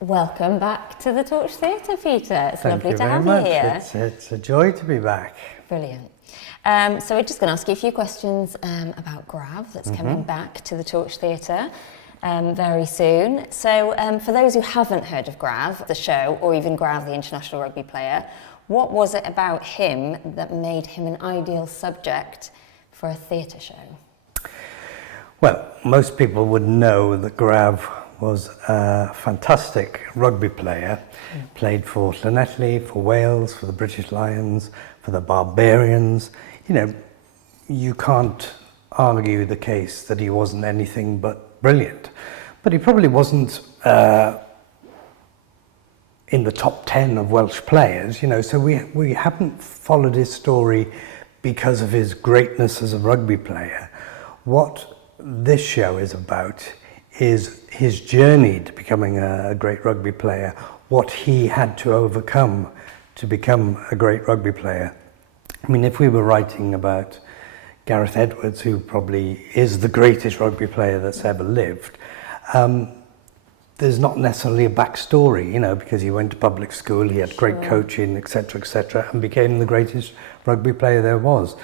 Welcome back to the Torch Theatre, Peter. It's Thank lovely you to very have much. you here. It's a joy to be back. Brilliant. So we're just going to ask you a few questions about GRAV that's coming back to the Torch Theatre very soon. So for those who haven't heard of GRAV, the show, or even GRAV, the international rugby player, what was it about him that made him an ideal subject for a theatre show? Well, most people would know that GRAV was a fantastic rugby player, played for Llanelli, for Wales, for the British Lions, for the Barbarians. You know, you can't argue the case that he wasn't anything but brilliant. But he probably wasn't in the top 10 of Welsh players, you know, so we haven't followed his story because of his greatness as a rugby player. What this show is about is his journey to becoming a great rugby player, what he had to overcome to become a great rugby player. I mean, if we were writing about Gareth Edwards, who probably is the greatest rugby player that's ever lived, there's not necessarily a backstory, you know, because he went to public school, he had great coaching, etc., and became the greatest rugby player there was.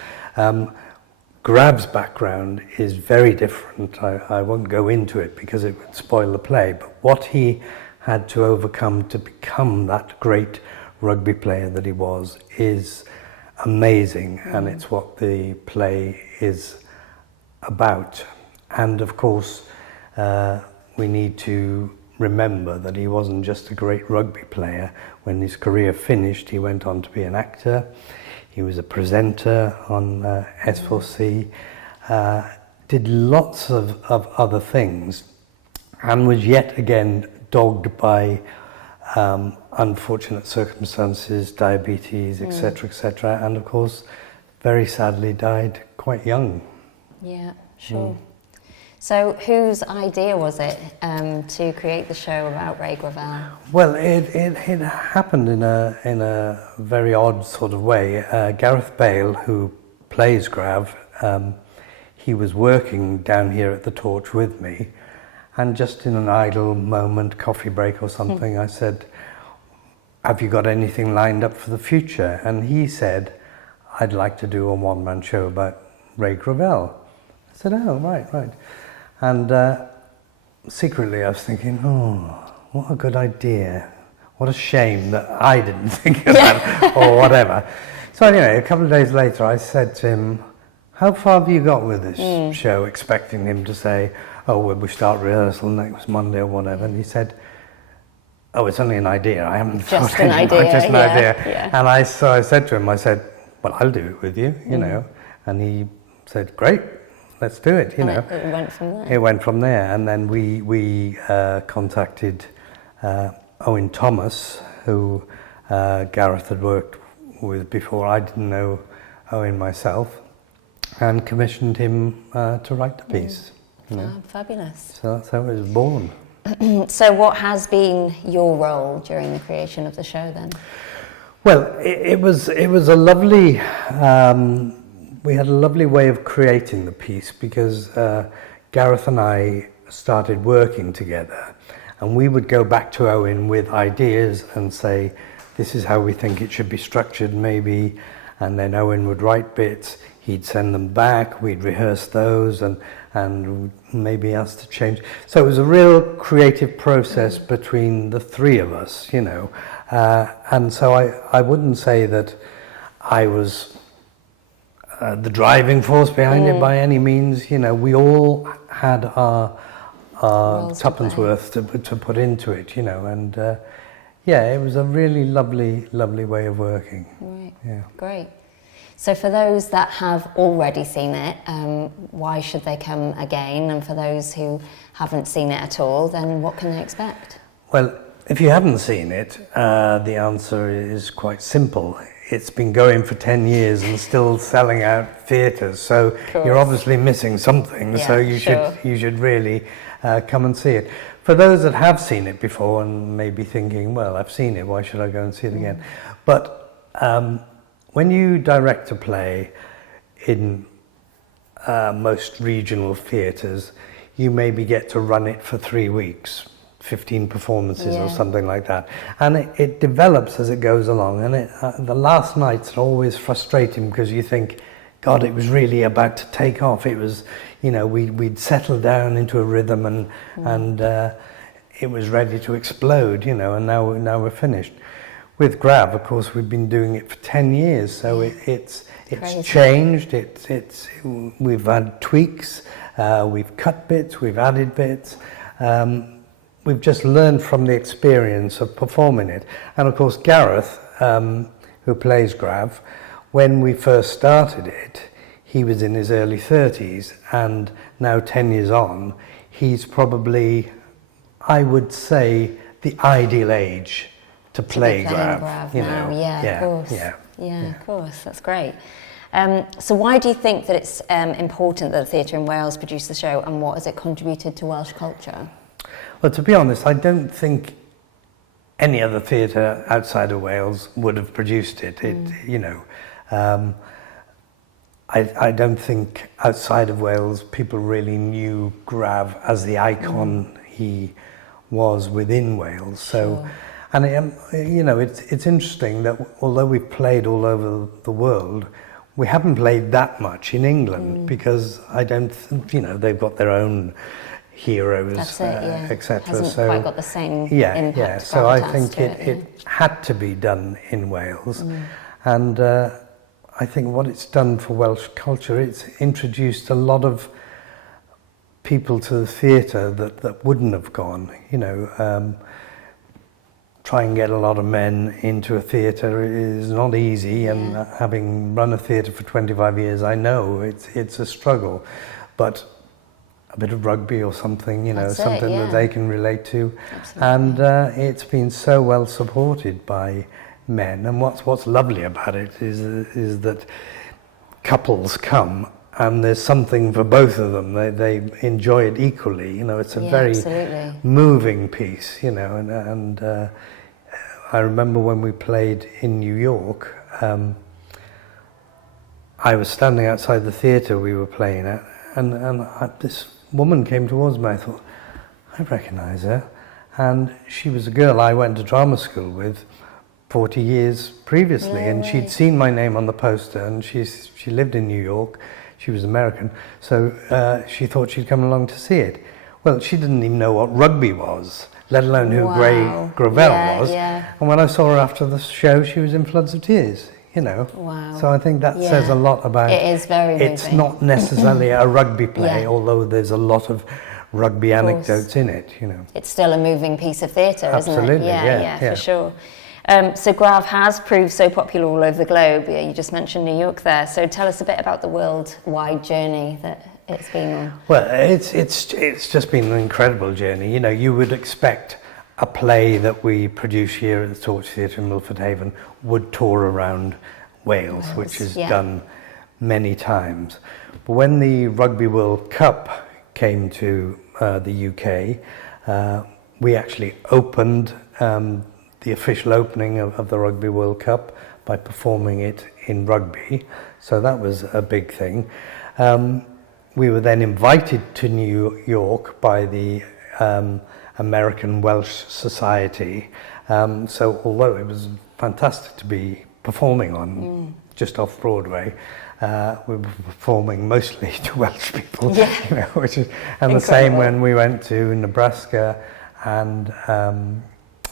GRAV's background is very different. I won't go into it because it would spoil the play, but what he had to overcome to become that great rugby player that he was is amazing, and it's what the play is about. And of course, we need to remember that he wasn't just a great rugby player. When his career finished, he went on to be an actor. He was a presenter on S4C, did lots of other things, and was yet again dogged by unfortunate circumstances, diabetes, etc., and of course, very sadly died quite young. Yeah, sure. So whose idea was it to create the show about Ray Gravel? Well, it happened in a very odd sort of way. Gareth Bale, who plays Grav, he was working down here at the Torch with me, and just in an idle moment, coffee break or something, I said, "Have you got anything lined up for the future?" And he said, "I'd like to do a one-man show about Ray Gravel." I said, "Oh, right." And secretly I was thinking, oh, what a good idea. What a shame that I didn't think of that, or whatever. So anyway, a couple of days later I said to him, "How far have you got with this show?" Expecting him to say, "Oh, well, we start rehearsal next Monday," or whatever. And he said, "Oh, it's only an idea. I haven't Just thought an anything, idea, just an idea." Yeah. And I said to him, I said, "Well, I'll do it with you, you know." And he said, "Great. Let's do it, you know." It went from there. It went from there, and then we contacted Owen Thomas, who Gareth had worked with before. I didn't know Owen myself, and commissioned him to write the piece. You know? Fabulous. So that's how it was born. So what has been your role during the creation of the show then? Well, it was a lovely. We had a lovely way of creating the piece because Gareth and I started working together, and we would go back to Owen with ideas and say, "This is how we think it should be structured, maybe," and then Owen would write bits, he'd send them back, we'd rehearse those and maybe ask to change. So it was a real creative process between the three of us, you know, and so I wouldn't say that I was the driving force behind it by any means. You know, we all had our tuppence worth to put into it, you know, and yeah, it was a really lovely way of working. Right. Yeah. Great. So for those that have already seen it, why should they come again? And for those who haven't seen it at all, then what can they expect? Well, if you haven't seen it, the answer is quite simple. It's been going for 10 years and still selling out theatres, so you're obviously missing something. Yeah, so you should really come and see it. For those that have seen it before and may be thinking, well, I've seen it, why should I go and see it again? But when you direct a play in most regional theatres, you maybe get to run it for 3 weeks, 15 performances or something like that. And it develops as it goes along. And the last nights are always frustrating because you think, God, it was really about to take off. It was, you know, we'd settled down into a rhythm and it was ready to explode, you know, and now we're finished. With GRAV, of course, we've been doing it for 10 years, so it's changed. We've had tweaks, we've cut bits, we've added bits. We've just learned from the experience of performing it. And of course, Gareth, who plays GRAV, when we first started it, he was in his early 30s, and now 10 years on, he's probably, I would say, the ideal age to play GRAV. You know? Of course. Yeah, of course. That's great. So why do you think that it's important that the theatre in Wales produce the show, and what has it contributed to Welsh culture? Well, to be honest, I don't think any other theatre outside of Wales would have produced it. You know, I don't think outside of Wales people really knew GRAV as the icon he was within Wales. So, and you know, it's interesting that although we've played all over the world, we haven't played that much in England because I don't, you know, they've got their own heroes, etc. Hasn't quite got the same impact. Yeah. So I think it had to be done in Wales, and I think what it's done for Welsh culture, it's introduced a lot of people to the theatre that wouldn't have gone. You know, try and get a lot of men into a theatre is not easy, and having run a theatre for 25 years, I know it's a struggle, but a bit of rugby or something, you know, something that they can relate to. Absolutely. And it's been so well supported by men. And what's lovely about it is that couples come and there's something for both of them. They enjoy it equally. You know, it's a very moving piece, you know, and I remember when we played in New York, I was standing outside the theatre we were playing at, and this woman came towards me. I thought, I recognise her. And she was a girl I went to drama school with 40 years previously, and she'd seen my name on the poster, and she lived in New York. She was American, so she thought she'd come along to see it. Well, she didn't even know what rugby was, let alone who GRAV was. And when I saw her after the show, she was in floods of tears, you know. Wow. So I think that says a lot about it. Is very moving. It's not necessarily a rugby play, although there's a lot of rugby anecdotes in it, you know. It's still a moving piece of theatre, isn't it? Absolutely, yeah, for sure. So GRAV has proved so popular all over the globe. You just mentioned New York there. So tell us a bit about the worldwide journey that it's been on. Well, it's just been an incredible journey. You know, you would expect a play that we produce here at the Torch Theatre in Milford Haven would tour around Wales, which is done many times. But when the Rugby World Cup came to the UK, we actually opened the official opening of the Rugby World Cup by performing it in rugby. So that was a big thing. We were then invited to New York by the American Welsh Society. So although it was fantastic to be performing on just off Broadway, we were performing mostly to Welsh people, you know, which is, and incredible. The same when we went to Nebraska and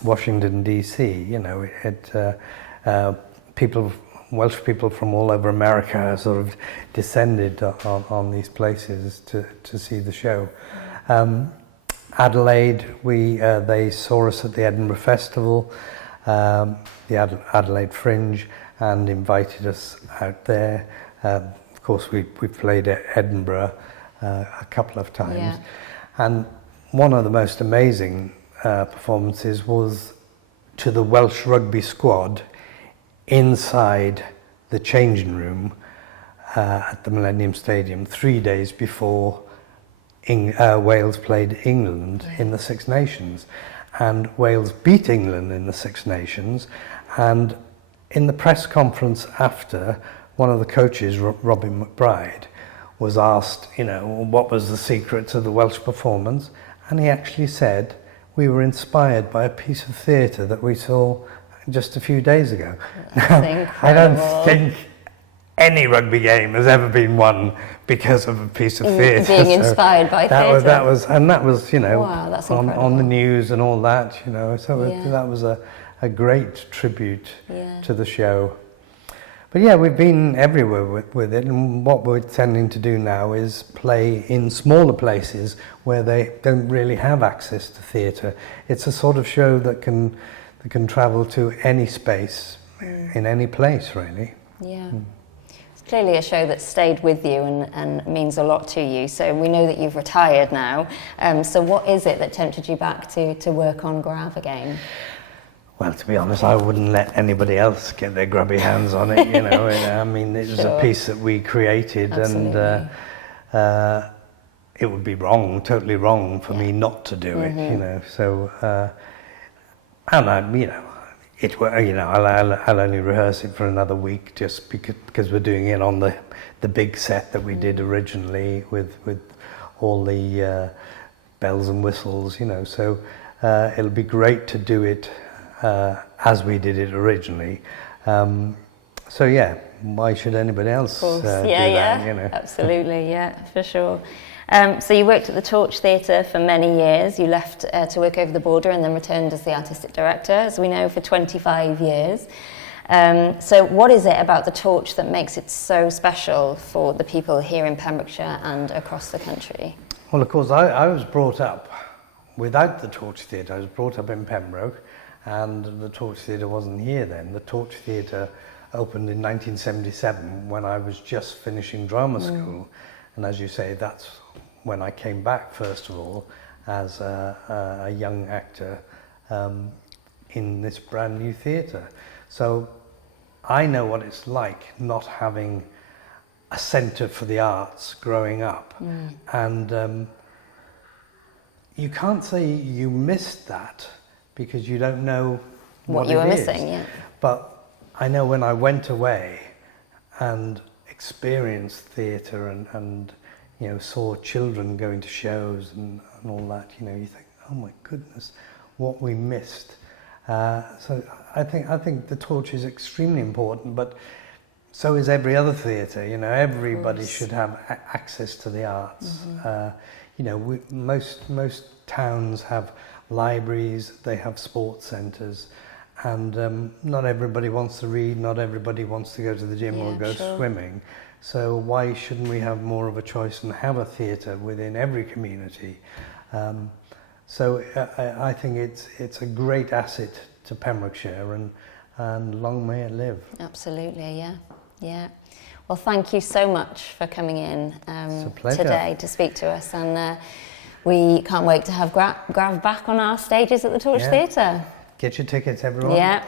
Washington DC. You know, Welsh people from all over America sort of descended on these places to see the show. Adelaide, they saw us at the Edinburgh Festival, the Adelaide Fringe, and invited us out there. Of course, we played at Edinburgh a couple of times, and one of the most amazing performances was to the Welsh rugby squad inside the changing room at the Millennium Stadium 3 days before Wales played England in the Six Nations, and Wales beat England in the Six Nations. And in the press conference after, one of the coaches, Robin McBride, was asked, you know, what was the secret to the Welsh performance, and he actually said, we were inspired by a piece of theatre that we saw just a few days ago. Now, I don't think any rugby game has ever been won because of a piece of theatre. Being inspired by theatre. That was, you know, wow, that's on the news and all that, you know. So Yeah. that was a great tribute Yeah. to the show. But yeah, we've been everywhere with it, and what we're tending to do now is play in smaller places where they don't really have access to theatre. It's a sort of show that can travel to any space, in any place, really. Yeah. It's clearly a show that stayed with you and means a lot to you. So we know that you've retired now. So what is it that tempted you back to work on GRAV again? Well, to be honest, I wouldn't let anybody else get their grubby hands on it, you know. I mean, it was a piece that we created. Absolutely. And it would be wrong, totally wrong for me not to do it, you know. So, and I, you know, I'll only rehearse it for another week just because we're doing it on the big set that we did originally with all the bells and whistles, you know. So it'll be great to do it as we did it originally. So yeah, why should anybody else do that, you know? Absolutely, yeah, for sure. So you worked at the Torch Theatre for many years. You left to work over the border and then returned as the artistic director, as we know, for 25 years. So what is it about the Torch that makes it so special for the people here in Pembrokeshire and across the country? Well, of course, I was brought up without the Torch Theatre. I was brought up in Pembroke, and the Torch Theatre wasn't here then. The Torch Theatre opened in 1977 when I was just finishing drama school. And as you say, that's when I came back, first of all, as a young actor in this brand new theatre. So I know what it's like not having a centre for the arts growing up. And you can't say you missed that because you don't know what you it were is. missing, yeah. But I know when I went away and experienced theatre and you know, saw children going to shows and all that, you know, you think, oh my goodness, what we missed. So I think the Torch is extremely important, but so is every other theatre. You know, everybody should have access to the arts. You know, most towns have libraries, they have sports centres, and not everybody wants to read, not everybody wants to go to the gym or go swimming. So why shouldn't we have more of a choice and have a theatre within every community? So I think it's a great asset to Pembrokeshire, and long may it live. Absolutely, yeah. Well, thank you so much for coming in today to speak to us, and we can't wait to have GRAV back on our stages at the Torch Theatre. Get your tickets, everyone. Yeah.